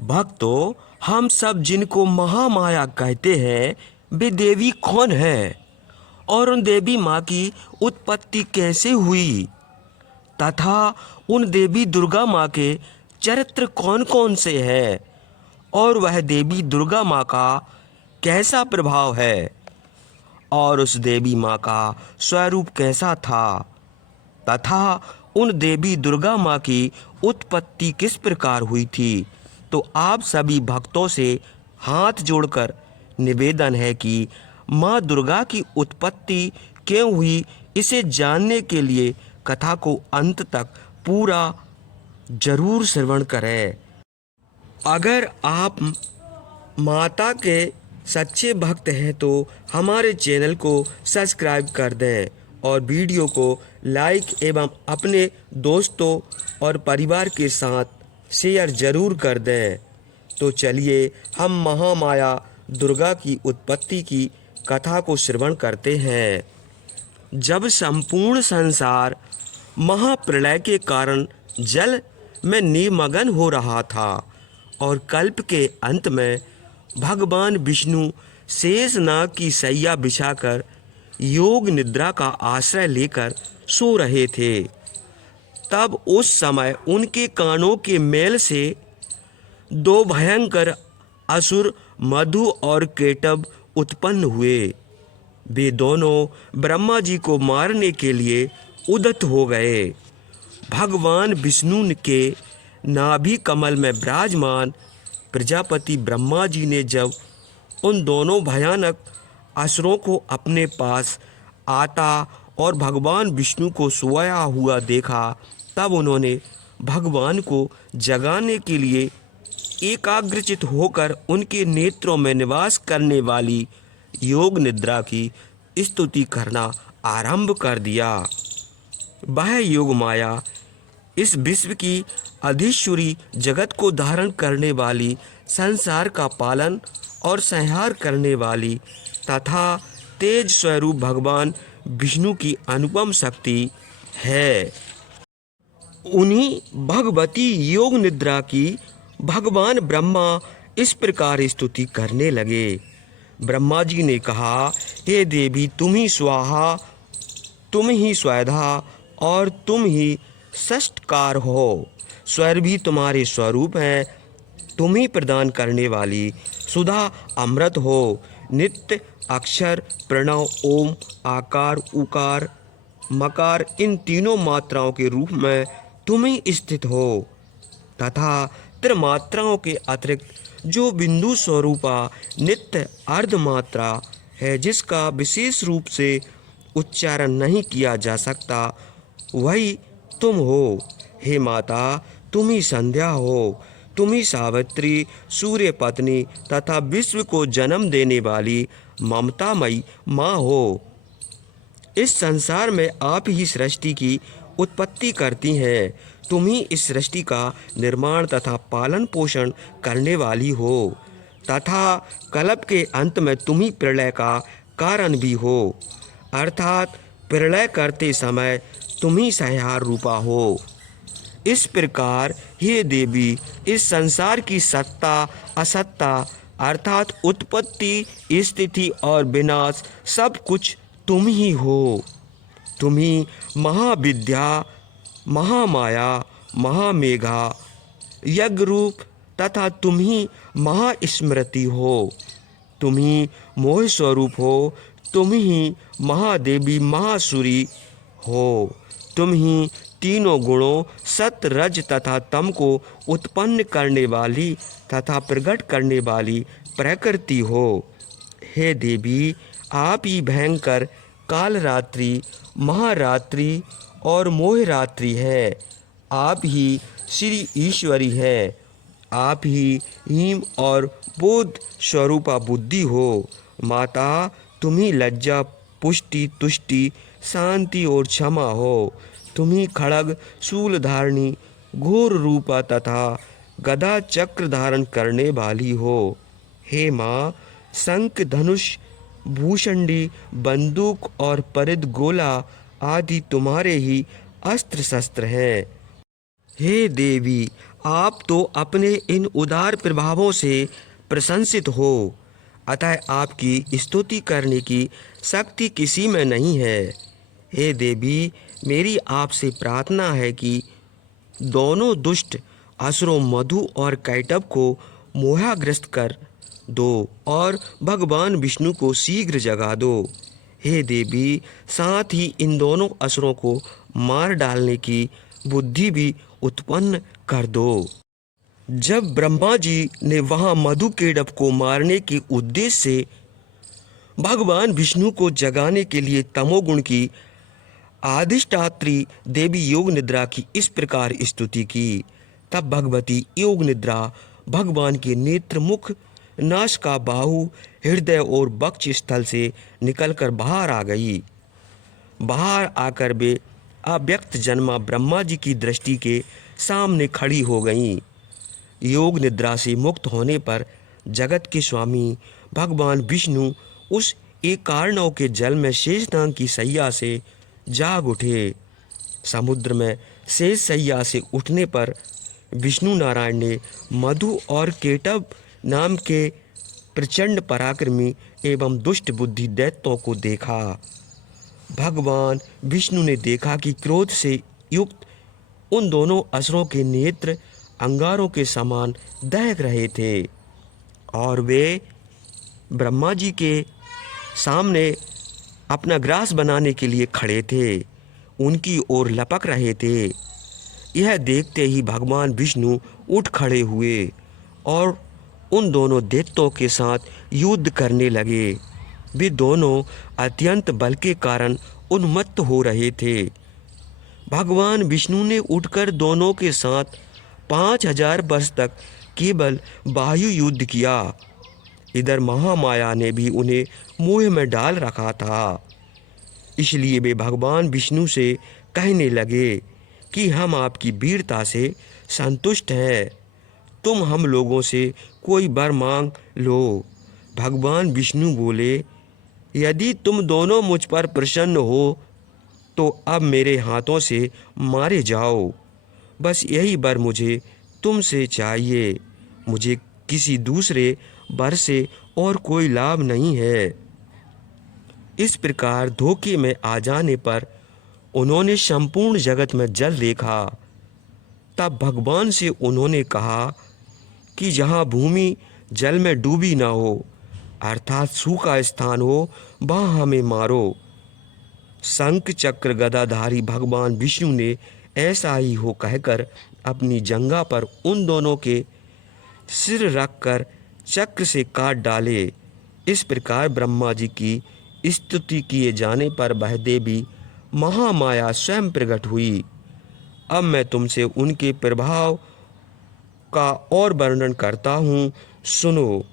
भक्तों, हम सब जिनको महामाया कहते हैं, वे देवी कौन है और उन देवी माँ की उत्पत्ति कैसे हुई तथा उन देवी दुर्गा माँ के चरित्र कौन कौन से हैं और वह देवी दुर्गा माँ का कैसा प्रभाव है और उस देवी माँ का स्वरूप कैसा था तथा उन देवी दुर्गा माँ की उत्पत्ति किस प्रकार हुई थी, तो आप सभी भक्तों से हाथ जोड़कर निवेदन है कि माँ दुर्गा की उत्पत्ति क्यों हुई, इसे जानने के लिए कथा को अंत तक पूरा जरूर श्रवण करें। अगर आप माता के सच्चे भक्त हैं तो हमारे चैनल को सब्सक्राइब कर दें और वीडियो को लाइक एवं अपने दोस्तों और परिवार के साथ शेयर जरूर कर दें। तो चलिए हम महामाया दुर्गा की उत्पत्ति की कथा को श्रवण करते हैं। जब संपूर्ण संसार महाप्रलय के कारण जल में निमग्न हो रहा था और कल्प के अंत में भगवान विष्णु शेषनाग की शैया बिछाकर योग निद्रा का आश्रय लेकर सो रहे थे, तब उस समय उनके कानों के मेल से दो भयंकर असुर मधु और केटव उत्पन्न हुए। वे दोनों ब्रह्मा जी को मारने के लिए उद्यत हो गए। भगवान विष्णु के नाभि कमल में विराजमान प्रजापति ब्रह्मा जी ने जब उन दोनों भयानक असुरों को अपने पास आता और भगवान विष्णु को सोया हुआ देखा, तब उन्होंने भगवान को जगाने के लिए एकाग्रचित होकर उनके नेत्रों में निवास करने वाली योग निद्रा की स्तुति करना आरंभ कर दिया। वह योग माया इस विश्व की अधीश्वरी, जगत को धारण करने वाली, संसार का पालन और संहार करने वाली तथा तेज स्वरूप भगवान विष्णु की अनुपम शक्ति है। उन्हीं भगवती योग निद्रा की भगवान ब्रह्मा इस प्रकार स्तुति करने लगे। ब्रह्मा जी ने कहा, हे देवी, तुम ही स्वाहा, तुम ही स्वधा और तुम ही षष्ठकार हो। स्वर भी तुम्हारे स्वरूप हैं। तुम ही प्रदान करने वाली सुधा अमृत हो। नित्य अक्षर प्रणव ओम आकार उकार मकार, इन तीनों मात्राओं के रूप में तुम ही स्थित हो तथा त्रिमात्राओं के अतिरिक्त जो बिंदु स्वरूपा नित्य अर्ध मात्रा है, जिसका विशेष रूप से उच्चारण नहीं किया जा सकता, वही तुम हो। हे माता, तुम ही संध्या हो। तुम ही सावित्री, सूर्य पत्नी तथा विश्व को जन्म देने वाली ममतामयी माँ हो। इस संसार में आप ही सृष्टि की उत्पत्ति करती हैं। तुम ही इस सृष्टि का निर्माण तथा पालन पोषण करने वाली हो तथा कल्प के अंत में तुम ही प्रलय का कारण भी हो, अर्थात प्रलय करते समय तुम ही संहार रूपा हो। इस प्रकार हे देवी, इस संसार की सत्ता असत्ता अर्थात उत्पत्ति, स्थिति और विनाश सब कुछ तुम ही हो। तुम ही महाविद्या, महामाया, महामेघा, यज्ञ रूप तथा तुम ही महास्मृति हो। तुम ही मोह स्वरूप हो। तुम ही महादेवी महासुरी हो। तुम ही तीनों गुणों सत रज तथा तम को उत्पन्न करने वाली तथा प्रकट करने वाली प्रकृति हो। हे देवी, आप ही भयंकर कालरात्रि, महारात्रि और मोहरात्रि है। आप ही श्री ईश्वरी है। आप ही हिम और बोध स्वरूपा बुद्धि हो। माता, तुम ही लज्जा, पुष्टि, तुष्टि, शांति और क्षमा हो। तुम ही खड़ग शूल धारणी, घोर रूपा तथा गदा चक्र धारण करने वाली हो। हे माँ, शंख, धनुष, भूषंडी, बंदूक और परिध गोला आदि तुम्हारे ही अस्त्र शस्त्र हैं। हे देवी, आप तो अपने इन उदार प्रभावों से प्रशंसित हो, अतः आपकी स्तुति करने की शक्ति किसी में नहीं है। हे देवी, मेरी आपसे प्रार्थना है कि दोनों दुष्ट असुरों मधु और कैटब को मोहाग्रस्त कर दो और भगवान विष्णु को शीघ्र जगा दो। हे देवी, साथ ही इन दोनों असुरों को मार डालने की बुद्धि भी उत्पन्न कर दो। जब ब्रह्मा जी ने वहां मधु केटब को मारने के उद्देश्य से भगवान विष्णु को जगाने के लिए तमोगुण की अधिष्ठात्री देवी योग निद्रा की इस प्रकार स्तुति की, तब भगवती योग निद्रा भगवान के नेत्र, मुख, नासिका, बाहु, हृदय और वक्ष स्थल से निकलकर बाहर आ गई। बाहर आकर वे अव्यक्त जन्मा ब्रह्मा जी की दृष्टि के सामने खड़ी हो गईं। योग निद्रा से मुक्त होने पर जगत के स्वामी भगवान विष्णु उस एकार्णव के जल में शेषनाग की सैया से जाग उठे। समुद्र में शेष सैया से उठने पर विष्णु नारायण ने मधु और केटब नाम के प्रचंड पराक्रमी एवं दुष्ट बुद्धि दैत्यों को देखा। भगवान विष्णु ने देखा कि क्रोध से युक्त उन दोनों असुरों के नेत्र अंगारों के समान दहक रहे थे और वे ब्रह्मा जी के सामने अपना ग्रास बनाने के लिए खड़े थे, उनकी ओर लपक रहे थे। यह देखते ही भगवान विष्णु उठ खड़े हुए और उन दोनों दैत्यों के साथ युद्ध करने लगे। वे दोनों अत्यंत बल के कारण उन्मत्त हो रहे थे। भगवान विष्णु ने उठकर दोनों के साथ 5000 वर्ष तक केवल वायु युद्ध किया। इधर महामाया ने भी उन्हें मोह में डाल रखा था। इसलिए वे भगवान विष्णु से कहने लगे कि हम आपकी वीरता से संतुष्ट हैं, तुम हम लोगों से कोई वर मांग लो। भगवान विष्णु बोले, यदि तुम दोनों मुझ पर प्रसन्न हो तो अब मेरे हाथों से मारे जाओ। बस यही वर मुझे तुमसे चाहिए। मुझे किसी दूसरे वर से और कोई लाभ नहीं है। इस प्रकार धोखे में आ जाने पर उन्होंने संपूर्ण जगत में जल देखा। तब भगवान से उन्होंने कहा कि जहाँ भूमि जल में डूबी ना हो, अर्थात सूखा स्थान हो, वहाँ हमें मारो। शंख चक्र गदाधारी भगवान विष्णु ने ऐसा ही हो कहकर अपनी जंघा पर उन दोनों के सिर रखकर चक्र से काट डाले। इस प्रकार ब्रह्मा जी की स्तुति किए जाने पर वह देवी महामाया स्वयं प्रकट हुई। अब मैं तुमसे उनके प्रभाव का और वर्णन करता हूँ, सुनो।